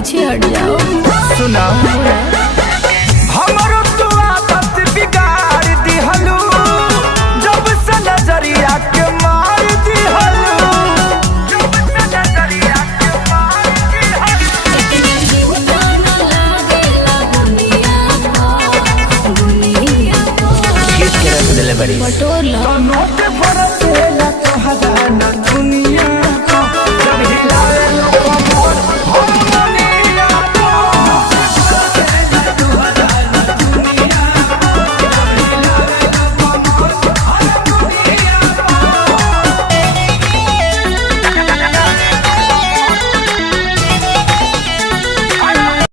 पीछे हट जाओ। सुना हमरो तू आदत बिगाड़ दिहलू, जब से नजरिया के मार दिहलू, जब से नजरिया के मार दिहलू। बटोर लो।